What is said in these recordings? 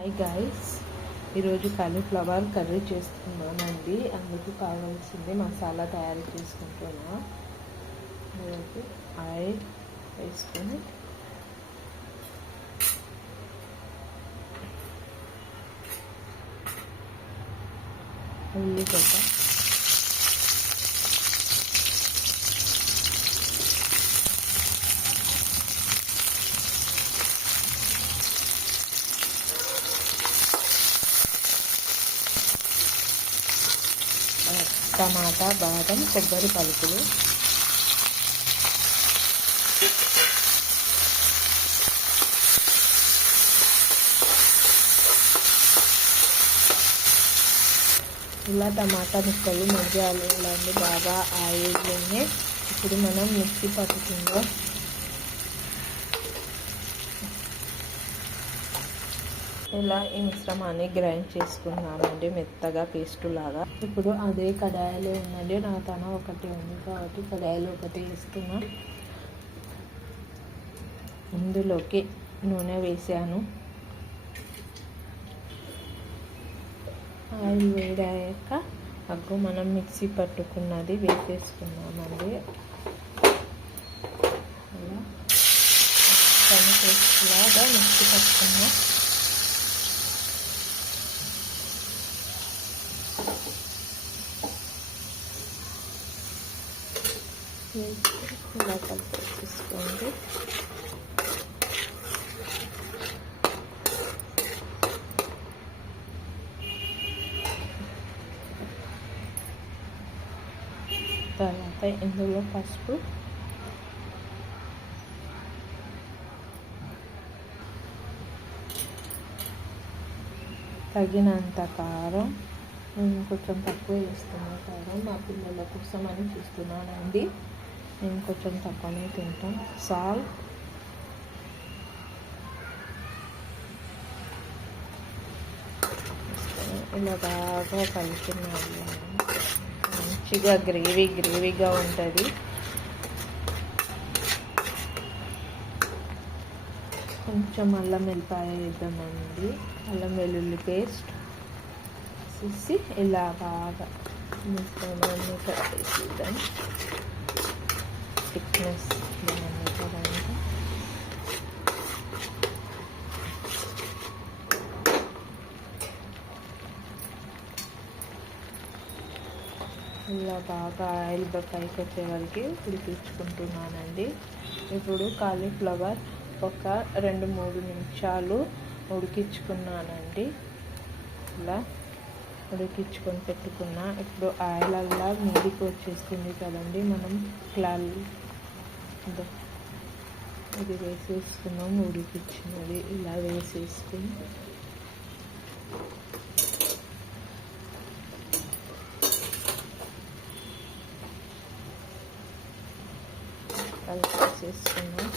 Hi guys ఈరోజు cauliflower curry చేస్తున్నానండి. అందుకు కావాల్సింది మసాలా తయారు చేసుకుంటున్నా. అందులోకి ఆయిల్ వేసుకొని ఉల్లిగడ్డ టమాటా బాదం కొబ్బరి పలుకులు. ఇలా టమాటా ముక్కలు మగ్గాలండి బాగా ఆయిల్లోనే ఇప్పుడు మనం మిక్సీ పట్టుకుందాం. ఇలా ఈ మిశ్రమాన్ని గ్రైండ్ చేసుకున్నామండి మెత్తగా పేస్ట్ లాగా. ఇప్పుడు అదే కడాయిలో ఉందండి. నా తన ఒకటి ఉంది కాబట్టి కడాయిలో ఒకటి వేస్తున్నా. ఇందులోకి నూనె వేసాను. ఆయిల్ వేడాక అగ్గు మనం మిక్సీ పట్టుకున్నది వేసేసుకున్నామండి అలా. పని లాగా మిక్సీ పట్టుకున్నాం. ఇలా కలిపేసుకోండి తర్వాత ఇందులో పసుపు. తగినంత కారం. నేను కొంచెం తక్కువ వేస్తున్నాను కారం మా పిల్లల కోసం అని చూస్తున్నానండి. నేను కొంచెం తక్కువనే తింటాం. సాల్ట్. ఇలా బాగా కలిపినాలి మంచిగా గ్రేవీ గ్రేవీగా ఉంటుంది. కొంచెం అల్లం వెల్లిపాయ వేద్దామండి. అల్లం వెల్లుల్లి పేస్ట్. చూసి ఇలా బాగా చేసి కలిపేసిద్దాం థిక్నెస్ ఇలా బాగా ఆయిల్ పైకి వచ్చే వరకు ఉడికించుకుంటున్నానండి ఇప్పుడు కాలీఫ్లవర్ ఒక రెండు మూడు నిమిషాలు ఉడికించుకున్నానండి. ఇలా. ఉడికించుకొని పెట్టుకున్న. ఇప్పుడు ఆయిల్ అలా మీదికి వచ్చేస్తుంది కదండి. మనం క్లాల్ ఇది వేసేసుకున్నాం ఉడికిచ్చినది ఇలా వేసేసుకుని కలిపేసేసుకున్నాం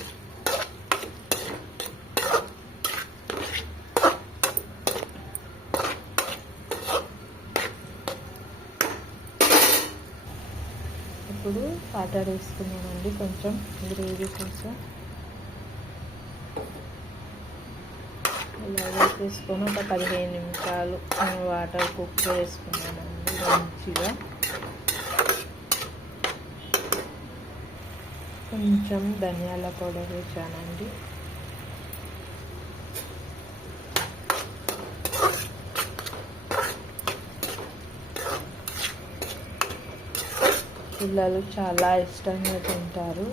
ఇప్పుడు వాటర్ వేసుకున్నామండి కొంచెం గ్రేవీ కోసం ఇలా వేసేసుకొని ఒక పదిహేను నిమిషాలు వాటర్ కుక్ చేసుకున్నానండి మంచిగా. కొంచెం ధనియాల పౌడర్ వేసానండి. పిల్లలు చాలా ఇష్టంగా తింటారు.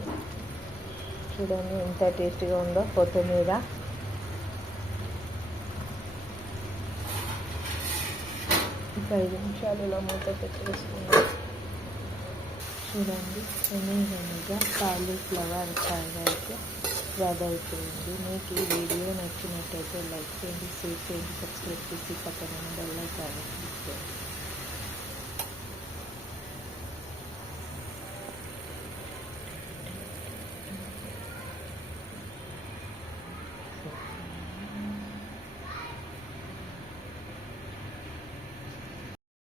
చూడండి ఎంత టేస్టీగా ఉందో కొత్తిమీర ఒక ఐదు నిమిషాలు ఇలా మూత పెట్టేసుకున్నాం చూడండి ఎనీగా కాలీఫ్లవర్ ఫ్రైడ్ అయితే రెడీ అయిపోయింది. మీకు ఈ వీడియో నచ్చినట్టయితే లైక్ చేయండి షేర్ చేయండి సబ్స్క్రైబ్ చేసి పక్కన బెల్ ఐకాన్ క్లిక్ చేయండి.